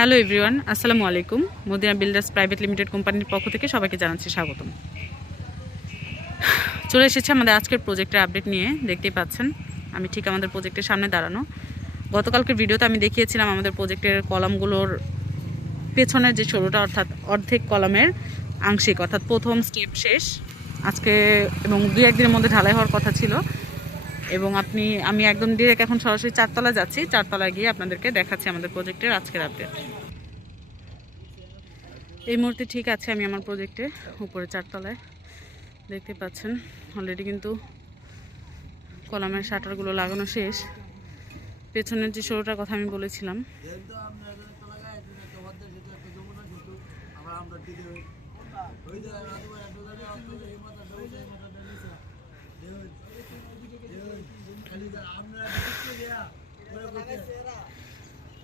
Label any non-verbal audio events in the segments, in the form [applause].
Hello everyone, আসসালামু আলাইকুম। Medina builders private limited কোম্পানির পক্ষ থেকে সবাইকে জানাচ্ছি স্বাগতম। চলে এসেছে আমাদের আজকের প্রজেক্টের আপডেট নিয়ে, দেখতেই পাচ্ছেন, আমি ঠিক আমাদের প্রজেক্টের সামনে দাঁড়ানো। গতকালকের ভিডিওতে আমি দেখিয়েছিলাম আমাদের প্রজেক্টের কলামগুলোর পেছনের যে ষোলোটা অর্থাৎ অর্ধেক কলামের আংশিক, অর্থাৎ প্রথম স্টেপ শেষ। আজকে এবং দু একদিনের মধ্যে ঢালাই হওয়ার কথা ছিল। এবং আপনি, আমি একদম ডিরেক্ট এখন সরাসরি চারতলা যাচ্ছি। চারতলায় গিয়ে আপনাদেরকে দেখাচ্ছি আমাদের প্রজেক্টের আজকের আপডেট এই মুহূর্তে ঠিক আছে আমি আমার প্রজেক্টে উপরে চারতলায়। দেখতে পাচ্ছেন অলরেডি কিন্তু কলামের শাটারগুলো লাগানো শেষ। পেছনের যে ষোলোটার কথা আমি বলেছিলাম।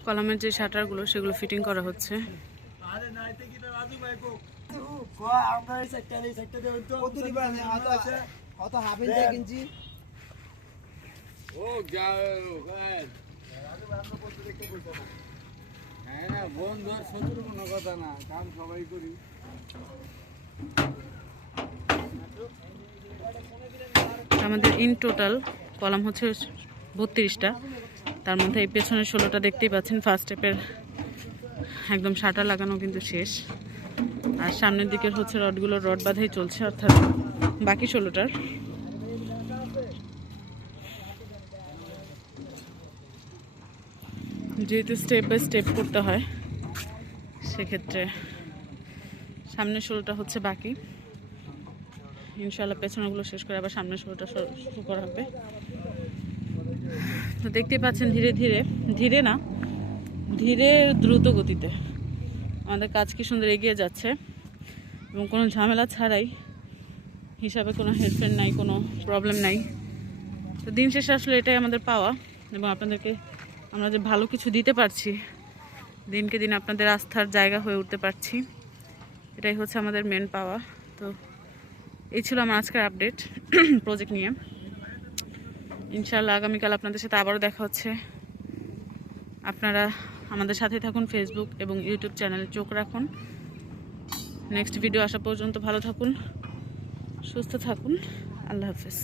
কলামের যে শাটারগুলো সেগুলো ফিটিং করা হচ্ছে। আমাদের ইন টোটাল কলাম হচ্ছে বত্রিশটা। তার মধ্যে এই পেছনের ষোলোটা দেখতেই পাচ্ছেন ফার্স্ট স্টেপের একদম শাটার লাগানো কিন্তু শেষ। আর সামনের দিকের হচ্ছে রডগুলো, রড বাঁধাই চলছে, অর্থাৎ বাকি ষোলোটার। যেহেতু স্টেপ বাই স্টেপ করতে হয়, সেক্ষেত্রে সামনের ষোলোটা হচ্ছে বাকি। ইনশাল্লাহ পেছনেগুলো শেষ করে আবার সামনের শুরুটা শুরু করা হবে। তো দেখতেই পাচ্ছেন ধীরে ধীরে ধীরে না, ধীরে দ্রুত গতিতে। আমাদের কাজ কি সুন্দর এগিয়ে যাচ্ছে এবং কোনো ঝামেলা ছাড়াই হিসাবে কোনো হেল্পের নাই, কোনো প্রবলেম নাই। তো দিন শেষে আসলে এটাই আমাদের পাওয়া এবং আপনাদেরকে আমরা যে ভালো কিছু দিতে পারছি, দিনকে দিন আপনাদের আস্থার জায়গা হয়ে উঠতে পারছি, এটাই হচ্ছে আমাদের মেন পাওয়া। তো এই ছিল আমার আজকের আপডেট প্রজেক্ট [clears throat] নিয়ে। ইনশাআল্লাহ আগামীকাল আপনাদের সাথে আবারও দেখা হচ্ছে। আপনারা আমাদের সাথে থাকুন ফেসবুক এবং ইউটিউব চ্যানেলে চোখ রাখুন। নেক্সট ভিডিও আসা পর্যন্ত ভালো থাকুন, সুস্থ থাকুন। আল্লাহ হাফেজ।